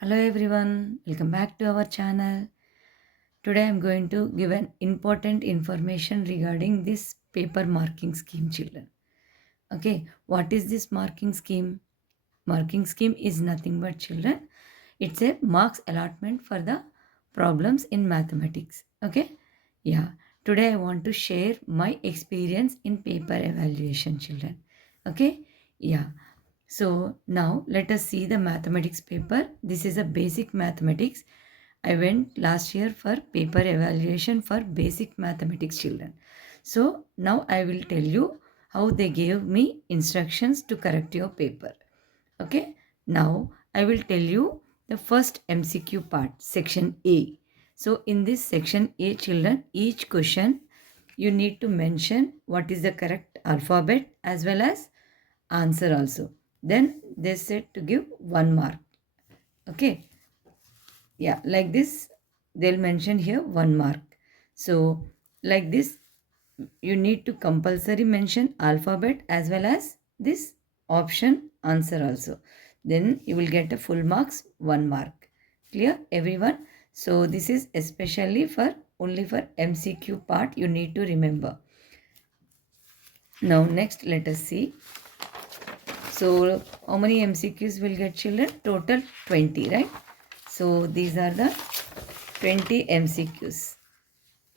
Hello everyone, welcome back to our channel. Today I am going to give an important information regarding this paper marking scheme, children. Okay, what is this marking scheme? Marking scheme is nothing but, children, it's a marks allotment for the problems in mathematics. Okay, yeah, today I want to share my experience in paper evaluation, children. Okay, yeah, so now let us see the mathematics paper. This is a basic mathematics. I went last year for paper evaluation for basic mathematics, children. So now I will tell you how they gave me instructions to correct your paper. Okay. Now I will tell you the first MCQ part, section A. So in this section A, children, each question you need to mention what is the correct alphabet as well as answer also. Then they said to give 1 mark. Okay, yeah, like this they'll mention here 1 mark. So like this you need to compulsory mention alphabet as well as this option answer also. Then you will get a full marks 1 mark. Clear everyone? So this is especially for only for MCQ part you need to remember. Now next let us see. So how many MCQs will get, children? Total 20, right? So these are the 20 MCQs.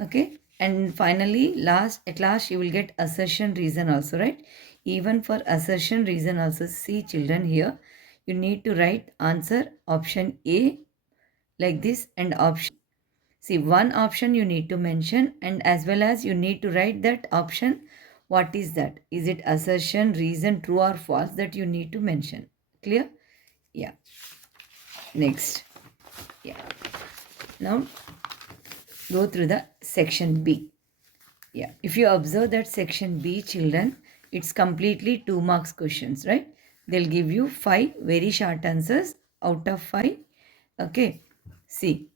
Okay. And finally, at last you will get assertion reason also, right? Even for assertion reason also, see children here, you need to write answer option A like this and option. See, one option you need to mention and as well as you need to write that option. What is that? Is it assertion, reason, true or false that you need to mention? Clear? Yeah. Next. Yeah. Now go through the section B. Yeah. If you observe that section B, children, it's completely 2 marks questions, right? They'll give you 5 very short answers out of 5. Okay. See,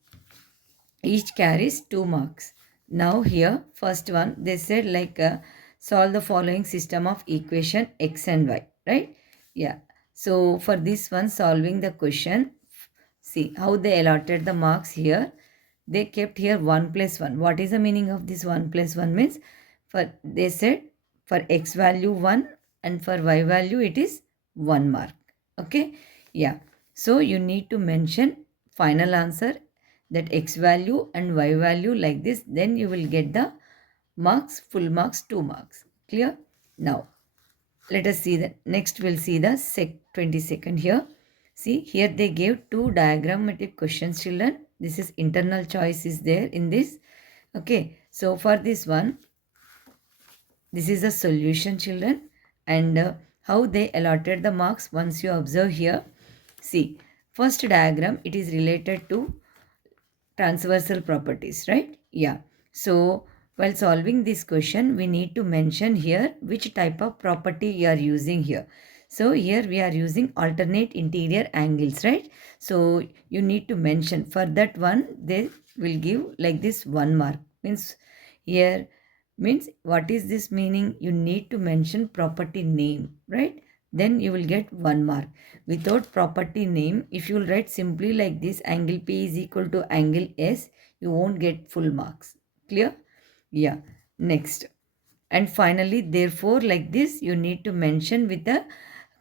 each carries 2 marks. Now here, first one, they said like solve the following system of equation x and y, right? Yeah. So for this one, solving the question, see how they allotted the marks here. They kept here 1 plus 1. What is the meaning of this 1 plus 1 means? For they said for x value 1 and for y value it is 1 mark. Okay. Yeah. So you need to mention final answer that x value and y value like this, then you will get the marks, full marks, 2 marks. Clear? Now let us see the next. We'll see the 22nd here. See here they gave 2 diagrammatic questions, children. This is internal choice is there in this. Okay, so for this one, this is a solution, children, and how they allotted the marks once you observe here. See, first diagram, it is related to transversal properties, right? Yeah. So while solving this question, we need to mention here which type of property you are using here. So here we are using alternate interior angles, right? So you need to mention for that one, they will give like this 1 mark. Means here means what is this meaning? You need to mention property name, right? Then you will get 1 mark. Without property name, if you will write simply like this, angle P is equal to angle S, you won't get full marks. Clear? Yeah. Next. And finally, therefore, like this, you need to mention with the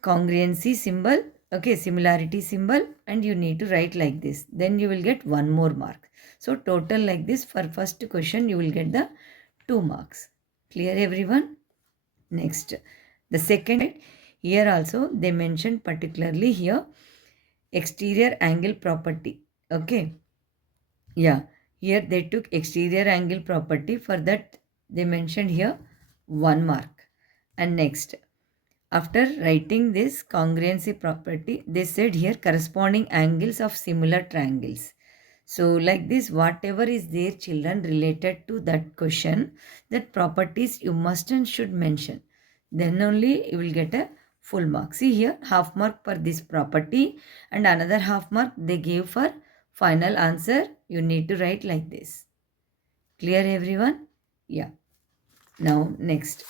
congruency symbol, okay, similarity symbol, and you need to write like this. Then you will get 1 more mark. So total like this, for first question, you will get the 2 marks. Clear everyone? Next, the second, here also they mentioned particularly here exterior angle property. Okay, yeah, here they took exterior angle property. For that they mentioned here 1 mark. And next, after writing this congruency property, they said here corresponding angles of similar triangles. So like this, whatever is there, children, related to that question, that properties you must and should mention. Then only you will get a full mark. See here, half mark for this property and another half mark they gave for final answer. You need to write like this. Clear everyone? Yeah. Now next.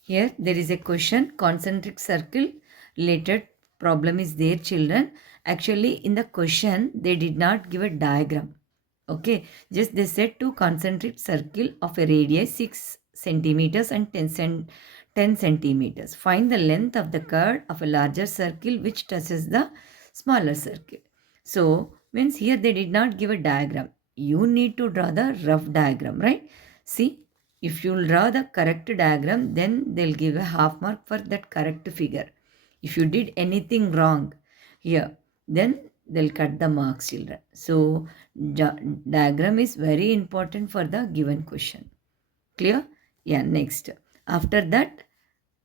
Here there is a question, concentric circle related problem is there, children. Actually, in the question, they did not give a diagram. Okay, just they said to concentric circle of a radius 6 centimeters and 10 centimeters. Find the length of the curve of a larger circle which touches the smaller circle. So, means here they did not give a diagram. You need to draw the rough diagram, right? See, if you draw the correct diagram, then they'll give a half mark for that correct figure. If you did anything wrong here, then they'll cut the marks, children. So, diagram is very important for the given question. Clear? Yeah, next. After that,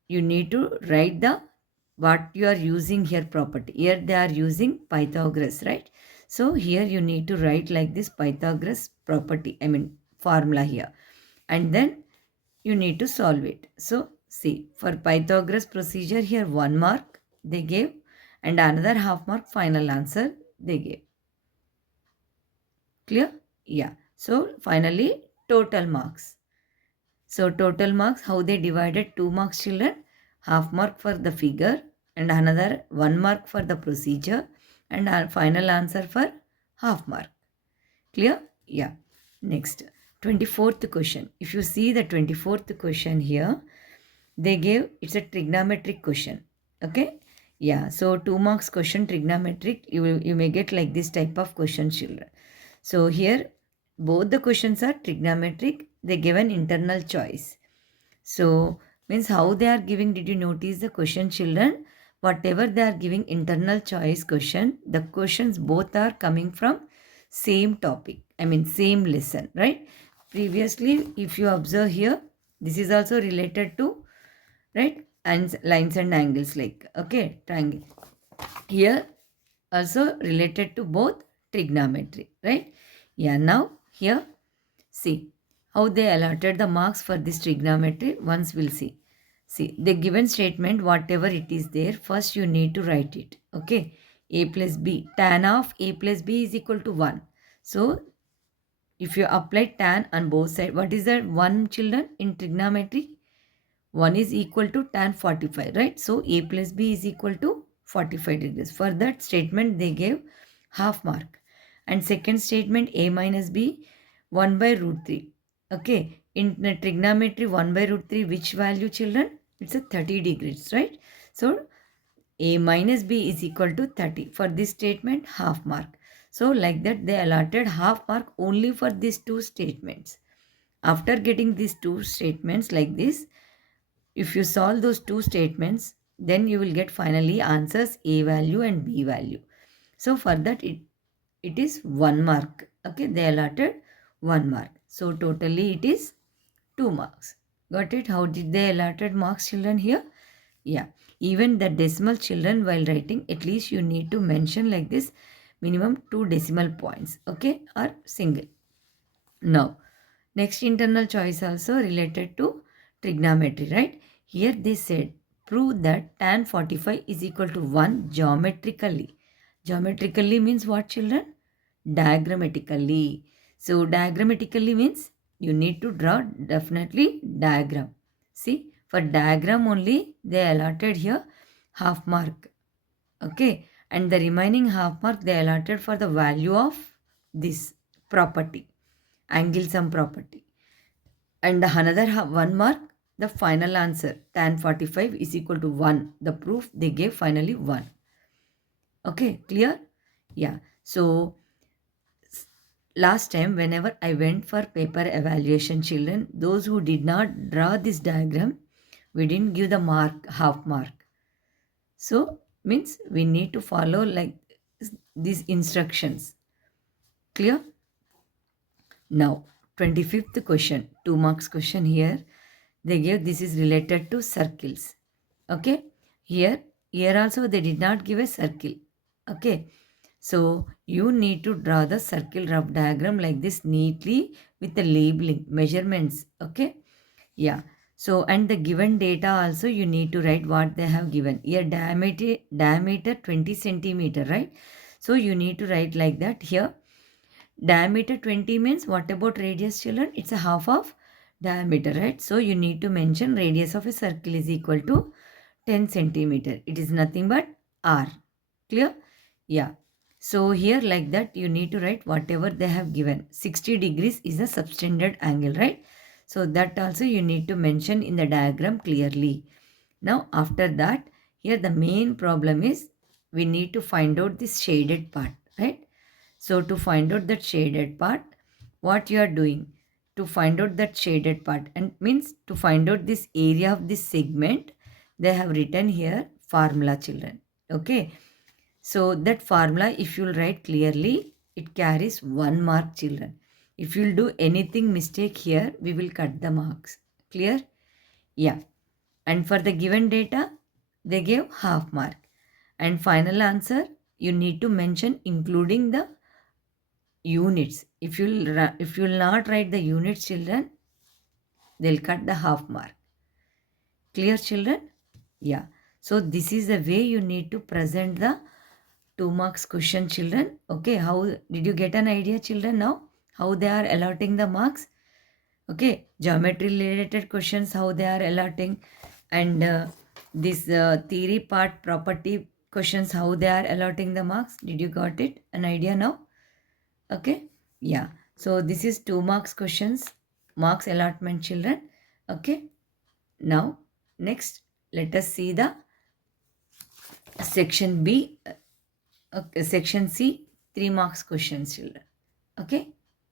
you need to write the what you are using here property. Here they are using Pythagoras, right? So here you need to write like this Pythagoras property, I mean formula here. And then you need to solve it. So see, for Pythagoras procedure here 1 mark they gave and another half mark final answer they gave. Clear? Yeah. So finally total marks. So total marks, how they divided 2 marks, children? Half mark for the figure and another 1 mark for the procedure and our final answer for half mark. Clear? Yeah. Next, 24th question. If you see the 24th question here, they gave, it's a trigonometric question. Okay? Yeah. So 2 marks question trigonometric, you may get like this type of question, children. So here both the questions are trigonometric. They give an internal choice. So means how they are giving, did you notice the question, children? Whatever they are giving internal choice question, the questions both are coming from same topic. I mean same lesson, right? Previously, if you observe here, this is also related to, right? And lines and angles, like, okay, triangle. Here also related to both trigonometry, right? Yeah, now here see how they allotted the marks for this trigonometry. Once we'll see. See, the given statement, whatever it is there, first you need to write it. Okay. A plus B. Tan of A plus B is equal to 1. So, if you apply tan on both sides, what is that 1, children, in trigonometry? 1 is equal to tan 45, right? So, A plus B is equal to 45 degrees. For that statement, they gave half mark. And second statement, A minus B, 1 by root 3. Okay, in the trigonometry, 1 by root 3, which value, children? It's a 30 degrees, right? So, A minus B is equal to 30. For this statement, half mark. So, like that, they allotted half mark only for these two statements. After getting these two statements like this, if you solve those two statements, then you will get finally answers A value and B value. So for that it is 1 mark. Okay, they allotted 1 mark. So totally it is 2 marks. Got it? How did they allotted marks, children, here? Yeah. Even the decimal, children, while writing, at least you need to mention like this minimum 2 decimal points. Okay, or single. Now, next internal choice also related to trigonometry, right? Here they said, prove that tan 45 is equal to 1 geometrically. Geometrically means what, children? Diagrammatically. So, diagrammatically means you need to draw definitely diagram. See, for diagram only they allotted here half mark. Okay, and the remaining half mark they allotted for the value of this property, angle sum property. And another 1 mark, the final answer, tan 45 is equal to 1. The proof they gave finally 1. Okay, clear? Yeah. So, last time whenever I went for paper evaluation, children, those who did not draw this diagram, we didn't give the mark, half mark. So, means we need to follow like these instructions. Clear? Now, 25th question, 2 marks question here. They gave this is related to circles. Okay. Here also they did not give a circle. Okay. So, you need to draw the circle rough diagram like this neatly with the labeling, measurements. Okay. Yeah. So, and the given data also you need to write what they have given. Here diameter 20 centimeter, right? So, you need to write like that here. Diameter 20 means what about radius, children? It's a half of diameter, right? So you need to mention radius of a circle is equal to 10 centimeter. It is nothing but R. Clear? Yeah. So here like that you need to write whatever they have given. 60 degrees is a subtended angle, right? So that also you need to mention in the diagram clearly. Now after that, here the main problem is we need to find out this shaded part, right? So to find out that shaded part, what you are doing to find out that shaded part and means to find out this area of this segment, they have written here formula children. Okay. So that formula, if you'll write clearly, it carries 1 mark children. If you'll do anything mistake here, we will cut the marks. Clear? Yeah. And for the given data, they gave half mark. And final answer, you need to mention including the units. If you'll not write the units children, they'll cut the half mark. Clear children? Yeah. So this is the way you need to present the 2 marks question children. Okay, how did you get an idea children now? How they are allotting the marks? Okay, geometry related questions, how they are allotting, and this theory part property questions, how they are allotting the marks. Did you got it? An idea now? Okay, yeah. So this is 2 marks questions, marks allotment children. Okay, now next let us see the section B, okay, section C, 3 marks questions children. Okay,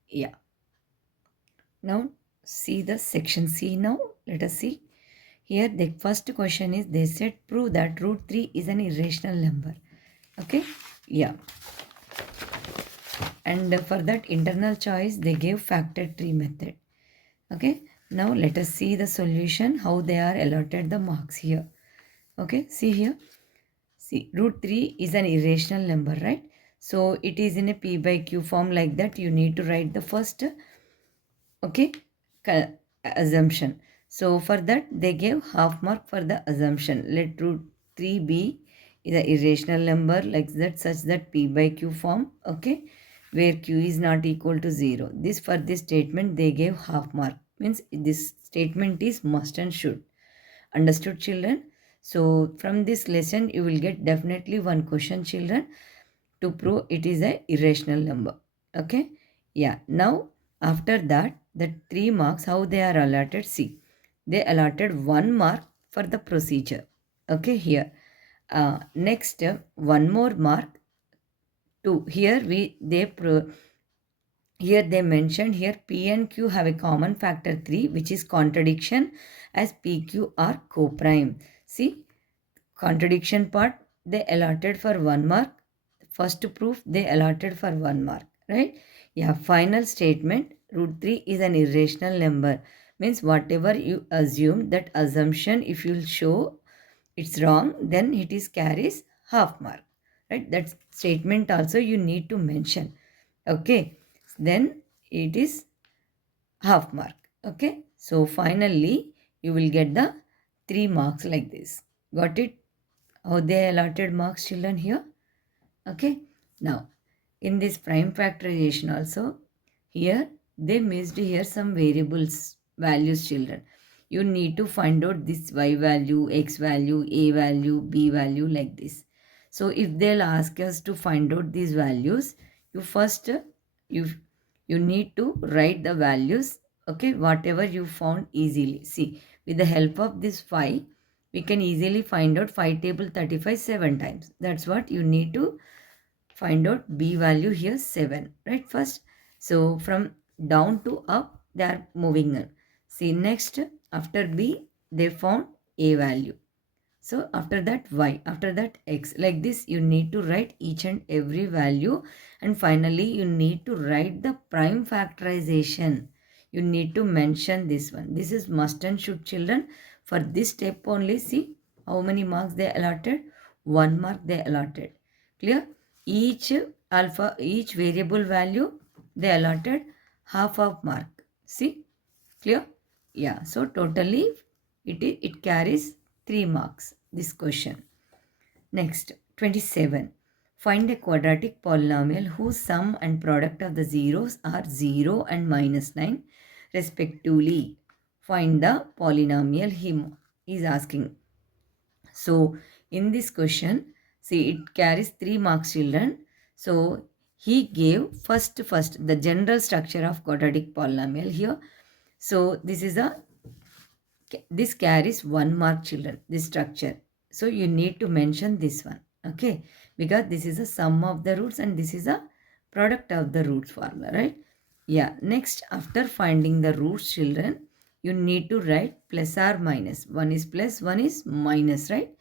yeah. Now see the section C now. Let us see. Here the first question is they said prove that root 3 is an irrational number. Okay, yeah. And for that internal choice they gave factor tree method. Okay, now let us see the solution, how they are allotted the marks here. Okay, see here. See, root 3 is an irrational number, right? So it is in a p by q form like that. You need to write the first, okay, assumption. So for that they gave half mark for the assumption. Let root 3 be is an irrational number like that such that p by q form, okay, where q is not equal to 0. This for this statement they gave half mark. Means this statement is must and should. Understood children? So from this lesson you will get definitely one question children to prove it is a irrational number. Okay, yeah. Now after that the 3 marks how they are allotted, see they allotted 1 mark for the procedure. Okay, here next one more mark to here we they here they mentioned here P and Q have a common factor 3 which is contradiction as PQ are co-prime. See, contradiction part they allotted for 1 mark. First proof they allotted for 1 mark, right? Yeah, final statement root 3 is an irrational number. Means whatever you assume, that assumption if you show it's wrong, then it is carries half mark, right? That statement also you need to mention. Okay, then it is half mark. Okay, so finally you will get the 3 marks like this. Got it? How they allotted marks children here? Okay, now in this prime factorization also, here they missed here some variables values children. You need to find out this y value, x value, a value, b value like this. So if they'll ask us to find out these values, you first you you need to write the values, okay, whatever you found easily. See, with the help of this 5 we can easily find out 5 table 35 7 times. That's what you need to find out. B value here 7, right? First, so from down to up they are moving on. See, next after B they found a value, so after that y, after that x, like this you need to write each and every value, and finally you need to write the prime factorization. You need to mention this one. This is must and should children. For this step only, see how many marks they allotted. 1 mark they allotted. Clear? Each alpha, each variable value they allotted half of mark. See? Clear? Yeah. So totally it carries 3 marks, this question. Next, 27. Find a quadratic polynomial whose sum and product of the zeros are 0 and -9 respectively. Find the polynomial he is asking. So in this question, See, it carries 3 marks, children. So he gave first the general structure of quadratic polynomial here. So this carries 1 mark, children, this structure. So you need to mention this one, okay, because this is a sum of the roots and this is a product of the roots formula, right? Yeah, next, after finding the roots, children, you need to write plus or minus. One is plus, one is minus, right?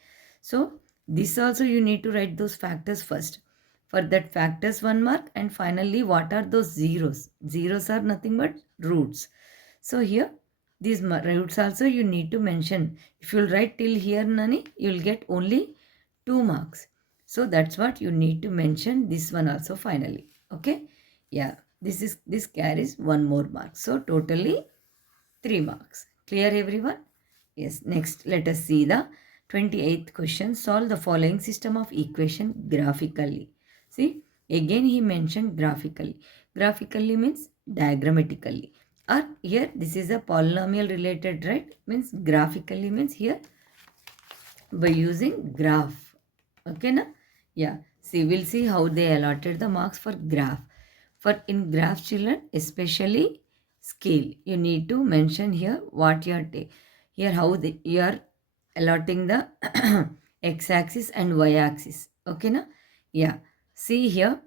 So this also you need to write those factors first. For that factors 1 mark, and finally what are those zeros? Zeros are nothing but roots. So here these roots also you need to mention. If you'll write till here, Nani, you'll get only 2 marks. So that's what you need to mention this one also finally. Okay. Yeah. This carries 1 more mark. So totally 3 marks. Clear, everyone? Yes. Next, let us see the 28th question. Solve the following system of equation graphically. See, again he mentioned graphically. Graphically means diagrammatically. Or here this is a polynomial related, right? Means graphically means here by using graph. Okay, na? Yeah. See, we'll see how they allotted the marks for graph. For in graph, children, especially scale, you need to mention here what you are here how you are allotting the x-axis and y-axis. Okay, na? Yeah. See here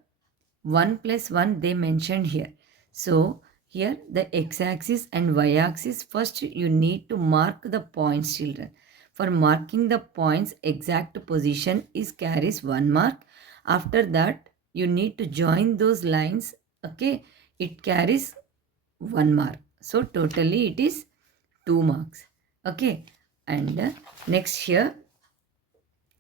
1 plus 1 they mentioned here. So here the x-axis and y-axis, first you need to mark the points, children. For marking the points exact position is carries 1 mark. After that you need to join those lines. Okay, it carries 1 mark. So totally it is 2 marks. Okay, and next here,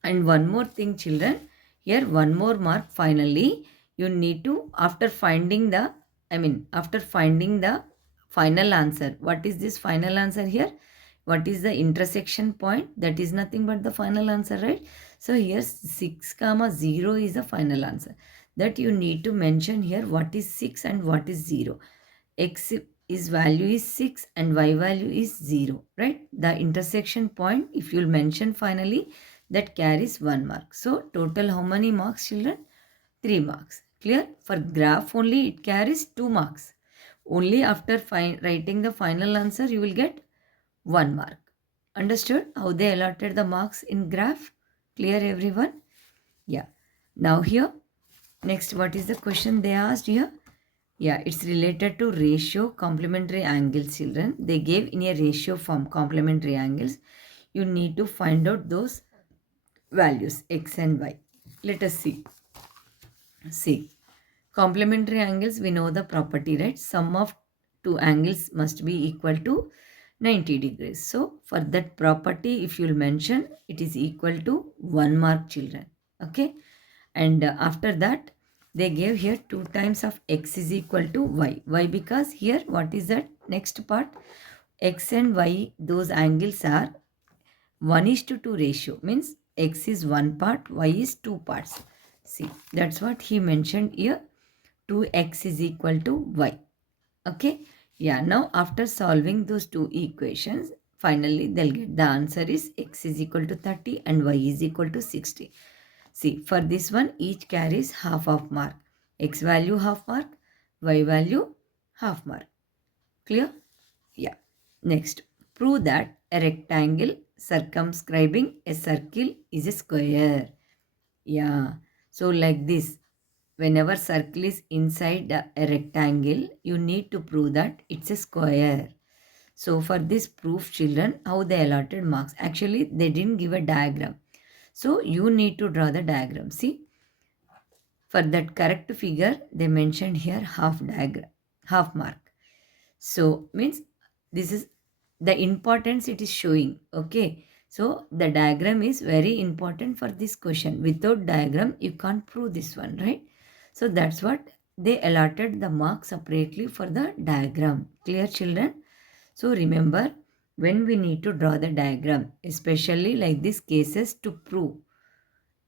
and one more thing, children, here one more mark finally. You need to, after finding the, after finding the final answer. What is this final answer here? What is the intersection point? That is nothing but the final answer, right? So here 6 comma 0 is the final answer. That you need to mention here what is 6 and what is 0. X is value is 6 and y value is 0, right? The intersection point, if you'll mention finally, that carries 1 mark. So total how many marks, children? 3 marks. Clear? For graph only it carries 2 marks. Only after writing the final answer you will get 1 mark. Understood how they allotted the marks in graph? Clear, everyone? Yeah. Now here, next, what is the question they asked here? Yeah, it's related to ratio complementary angles, children. They gave in a ratio form complementary angles. You need to find out those values x and y. Let us see. See, complementary angles, we know the property, right? Sum of two angles must be equal to 90 degrees. So for that property, if you'll mention, it is equal to 1 mark, children. Okay. And after that, they gave here 2 times of x is equal to y. Why? Because here, what is that next part? X and y, those angles are 1:2 ratio. Means x is 1 part, y is 2 parts. See, that's what he mentioned here. 2x is equal to y. Okay. Yeah, now after solving those two equations, finally they'll get the answer is x is equal to 30 and y is equal to 60. See, for this one, each carries half of mark. X value half mark, y value half mark. Clear? Yeah. Next, prove that a rectangle circumscribing a circle is a square. Yeah. So like this, whenever circle is inside a rectangle, you need to prove that it's a square. So for this proof, children, how they allotted marks? Actually, they didn't give a diagram. So you need to draw the diagram. See, for that correct figure, they mentioned here half diagram, half mark. So means this is the importance it is showing. Okay. So the diagram is very important for this question. Without diagram, you can't prove this one, right? So that's what they allotted the mark separately for the diagram. Clear, children? So remember, when we need to draw the diagram, especially like these cases to prove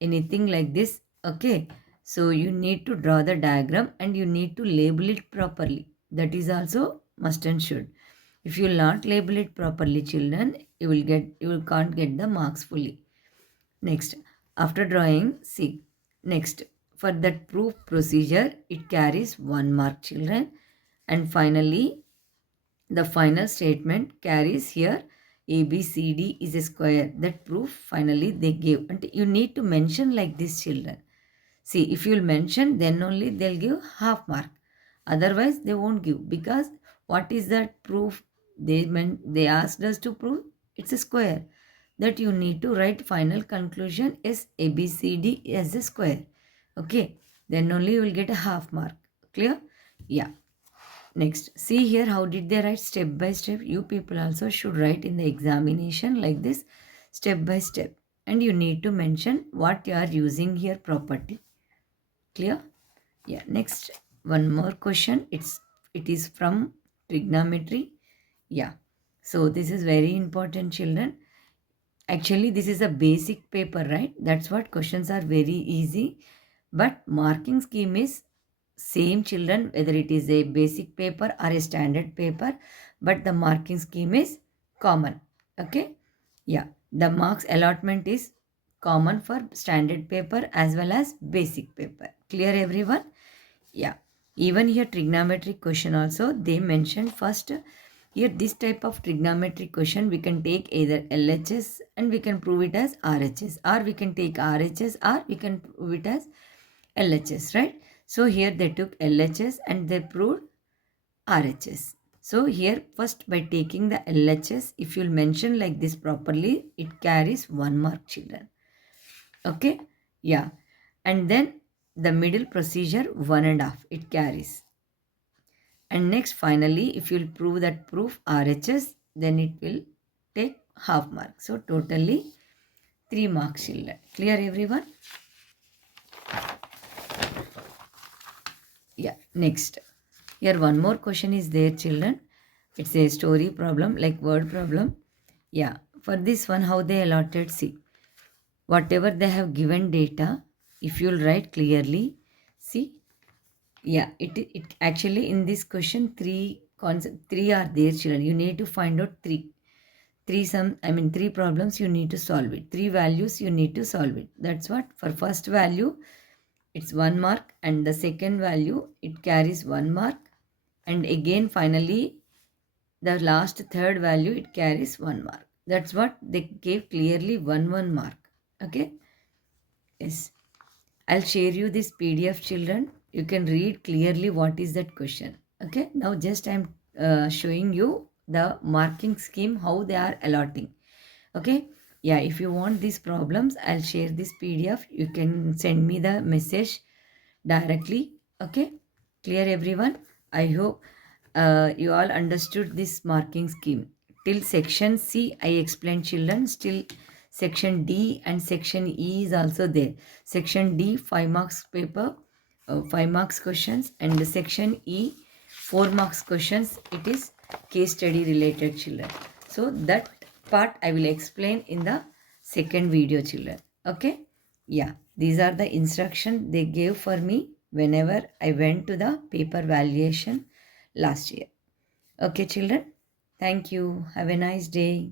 anything like this, okay, so you need to draw the diagram and you need to label it properly. That is also must and should. If you will not label it properly, children, you can't get the marks fully. Next, After drawing, see, next, for that proof procedure, it carries 1 mark, children. And finally, the final statement carries here ABCD is a square. That proof finally they give. And you need to mention like this, children. See, if you'll mention, then only they'll give half mark. Otherwise, they won't give, because what is that proof they asked us to prove? It's a square. That you need to write final conclusion is ABCD as a square. Okay, then only you will get a half mark. Clear? Yeah. Next, see here how did they write step by step. You people also should write in the examination like this, step by step. And you need to mention what you are using here property. Clear? Yeah. Next, one more question. It is from trigonometry. Yeah. So this is very important, children. Actually, this is a basic paper, right? That's what questions are very easy. But marking scheme is same, children, whether it is a basic paper or a standard paper, but the marking scheme is common. Okay? Yeah. The marks allotment is common for standard paper as well as basic paper. Clear, everyone? Yeah. Even here trigonometric question also they mentioned first. Here this type of trigonometric question we can take either LHS and we can prove it as RHS, or we can take RHS or we can prove it as LHS, right? So here they took LHS and they proved RHS. So here first by taking the LHS, if you'll mention like this properly, it carries 1 mark, children. Okay? Yeah. And then the middle procedure 1.5 it carries. And next finally if you'll prove that proof RHS, then it will take half mark. So totally 3 marks, children. Clear, everyone? Yeah. Next, here one more question is there, children. It's a story problem like word problem. Yeah. For this one, how they allotted, see, whatever they have given data, if you'll write clearly, see, yeah, it actually in this question three are there, children. You need to find out three problems you need to solve it. Three values you need to solve it. That's what for first value it's 1 mark, and the second value it carries 1 mark, and again finally the last third value it carries 1 mark. That's what they gave clearly 1 mark. Okay. Yes. I'll share you this PDF, children. You can read clearly what is that question. Okay. Now just I'm showing you the marking scheme, how they are allotting. Okay. Yeah. If you want these problems, I'll share this PDF. You can send me the message directly. Okay. Clear, everyone? I hope you all understood this marking scheme. Till section C, I explained, children. Still section D and section E is also there. Section D, 5 marks paper, 5 marks questions, and the section E, 4 marks questions. It is case study related, children. So that part I will explain in the second video, children. Okay. Yeah, these are the instructions they gave for me whenever I went to the paper valuation last year. Okay, children. Thank you. Have a nice day.